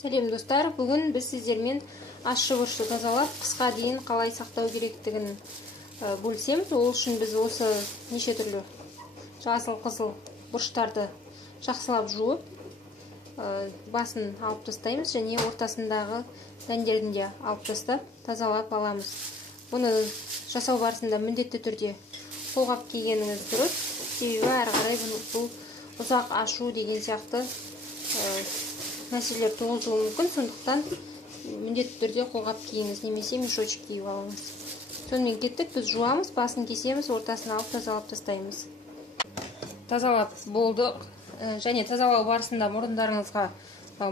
Сәлем достар, бүгін біз сіздермен ащы бұрышты тазалап, қысқа дейін қалай сақтау керектігін бөлісеміз. Ол үшін біз осы неше түрлі жасыл, қызыл бұрыштарды жақсылап жуып, басын алып тастаймыз және ортасындағы дәндерін де алып тастап, тазалап аламыз. Бұны жасау барысында міндетті түрде қолғап кигеніңіз дұрыс, себебі әрі қарай бұл ұзақ ашу деген сияқты мәселелер туғызуы мүмкін, сондықтан міндетті түрде қолғап киіңіз немесе мешочек киіп алыңыз. Сонымен кеттік, біз жуамыз, басын кесеміз, ортасын алып тазалап тастаймыз. Тазалап болдық, және тазалау барысында мұрындарыңызға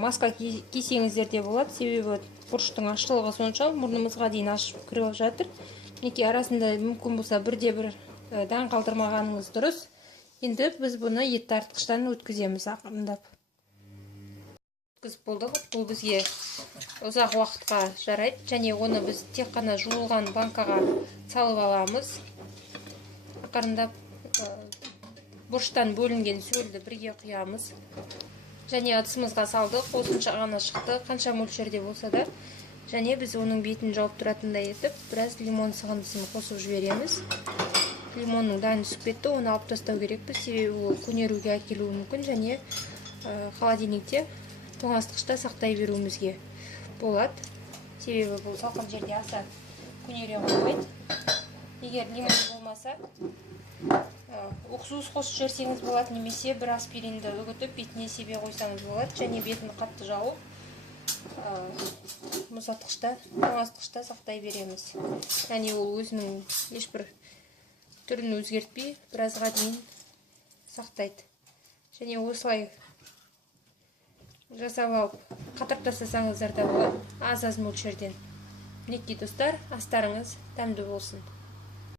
маска кисеңіздер де болады, себебі бұрыштың ащылығы сонша мұрнымызға дейін ашып кіріп жатыр. Мінекей арасында мүмкін болса бірде-бір дән қалдырмағаныңыз дұрыс. Енді біз бұны ет тартқыштан өткіземіз ақырындап. Болдық, бұл бізге ұзақ уақытқа жарайды, және оны біз тек қана жуылған банкаға салып аламыз. Ақырындап бұрыштан бөлінген сөлді бірге құямыз. Және ыдысымызға салдық, осынша ғана шықты, қанша мөлшерде болса да. Және біз оның бетін жауып тұратындай етіп, біраз лимон сығындысын қосып жібереміз. Лимонның дәні түсіп кетті, оны алып тастау керекпіз, себебі ол көнеруге әкелуі мүмкін, және холодильникте тоңазытқышта сақтай беруімізге болады. Себебі бұл салқын жерде аса көнере қоймайды. Егер лимон болмаса, уксус қосып жіберсеңіз болады, немесе бір аспиринді үгітіп бетіне себе қойсаңыз болады, және бетін қатты жауып мұздатқышта, тоңазытқышта сақтай береміз. Яғни ол өзінің ешбір түрін өзгертпей, біразға дейін сақтайды. Және осылай жасап алып, қатырып тастасаңыздар да болады, аз мөлшерден. Мінекей достар, астарыңыз дәмді болсын.